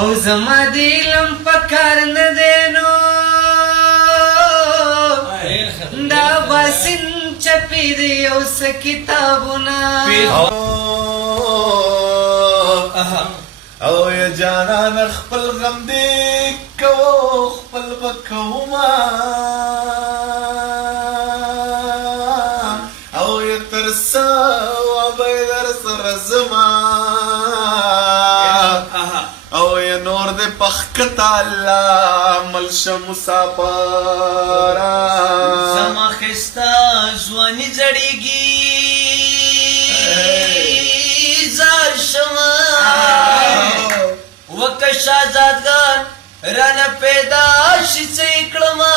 او زما د علم په کار نه دی نو دا باسن چپی دی او څه کتابونه او یا جانان خپل غم دی کو خپل بکوما او یا ترسا و بیدر سرزما او یا نور دی پخکتا اللہ ملش مسافارا زما خستا زوانی زڑیگی زار شما وکا شازادگان رانا پیدا شی سیکڑما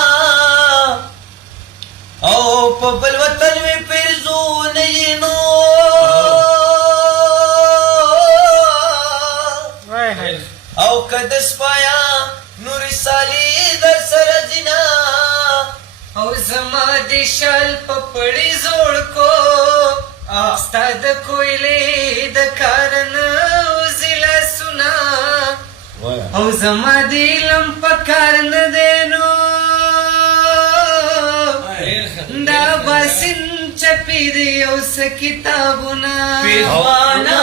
او پا بل وطن میں پیرزو نینو او کدس پایا نوری سالی در سرزینا او زما د شال په پړی زوړ کو ستا د کویلې د کارن وزلا سنا او زما د علم په کار نه دی نو دا باسن چپی دی او څه کتابونه پیزوانا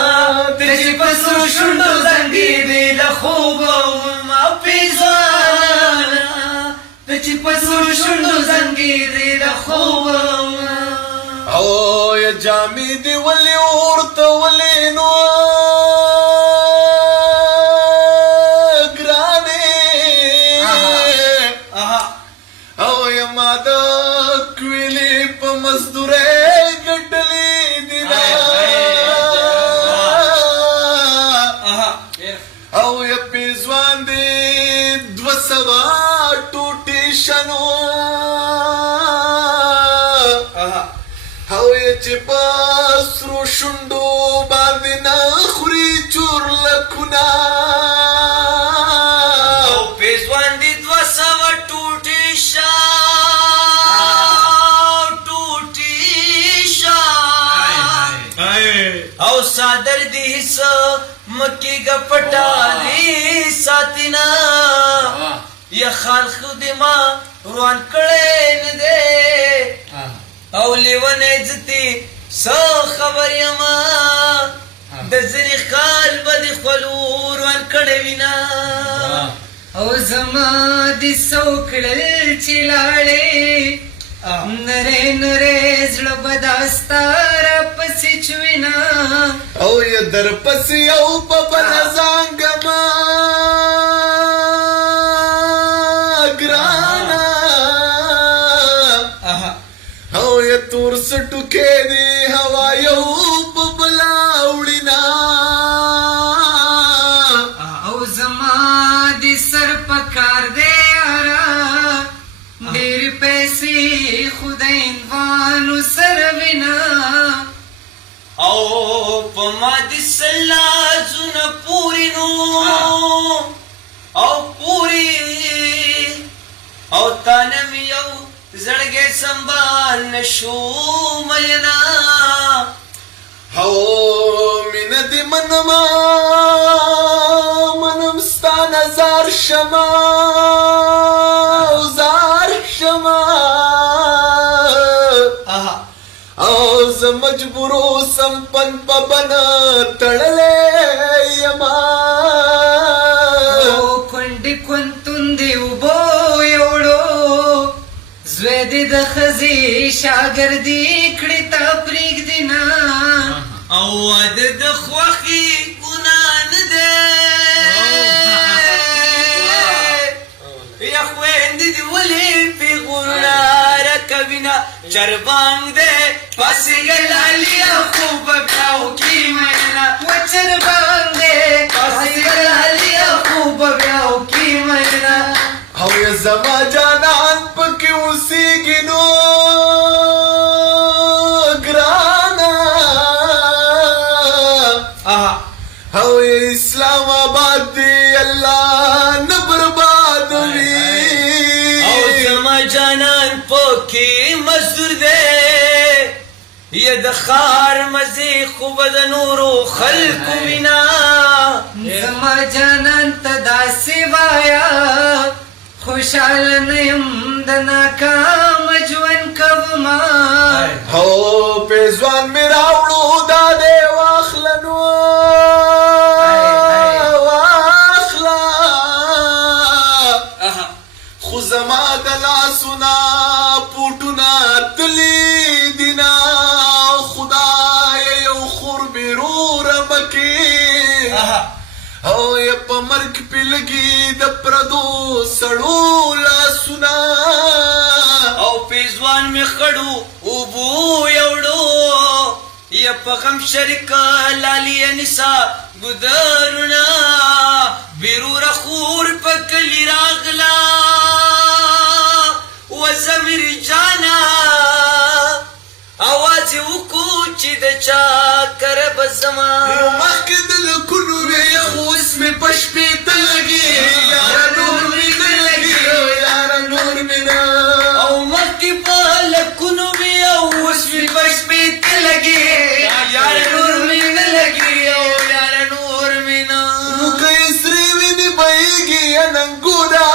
تجی پسو شندو زنگی دی لخوبو ما پیزوانا تجی پسو شندو زنگی دی لخوبو او یا جامی دی ولی اورتا ولی نو گرانی او یا مادا کویلی پا مزدوره گٹلی دینا او یا پیزوان دی دو سوا ٹوٹی شنو او یا چی پاسرو شندو باندی نخوری چور لکونا او پیزوان دی دو سوا ٹوٹی شا او صادر دی حصہ مکی گا پٹا دی ساتینا یا خال خود ما روان کڑین دے او لیون عزتی سو خبر یما دزنی خال بدی خلو روان کڑوینا او زما د سوکړل چې لاړې نره نره زړه بداستا را پسې چوینا او یا در پسی او پا نزانگما گرانا او یا تور سٹو کے دی ہوا یو پا بلاوڑینا او زما د سر پکار دی یارا ډېر پیسې خدای انوانو سره وینا او پما دی سلازون پوری نو او پوری او تانم یو زړګې سنبال نشو مینا او مین دی منما منم ستا نظر شما زار شما او ز مجبورو سمپن پا بنا تڑلے یما او کونډې کونتوندې اوبو یوړو زوی دې د ښځې شاګردي کړې تا پرېږدي نه او واده د خوښي ګناه نه دی یا خویندې دې ولې پیغورونه راکوینه چربانګ دی پسې ګلالیا خوب بیا وکړي مینا و چربان دی پسې ګلالیا خوب بیا وکړي مینا او یا زما جانان پکی اوسیگی نو گرانا او یا اسلام آباد دی اللہ نبرباد وی او زما جانان پوکی مزدور دے یہ د خار مزی خوب د نورو خلق وینا زما جانان ته د خوشحال نیم د ناکام ژوند کوما هو پیزوان می راوړو دا دی واخلنو واخلا خو زما د لاسونه پوټونه تلي دینا خدای یو خور بیروره مکې او یا په مرګ پې لګي د پردو سړو لاسونه او پیزوان می خړو اوبو یوړو یا په غم شریک لالی نسا ګدرنا بیرور خور په کلی راغلا و زمیر جانا आवाज وکړو چې د چا کرب زما مخکې د لکونو وې خو اوس مې په شپې ته لګي یاره نور مې نه لګي یاره نور مې نه او مخکې په لکونو وې او اوس مې په شپې ته لګي یاره نور مې نه لګي او یاره نور مې نه نو که یې سرې وینې بهیږي یا ننګوره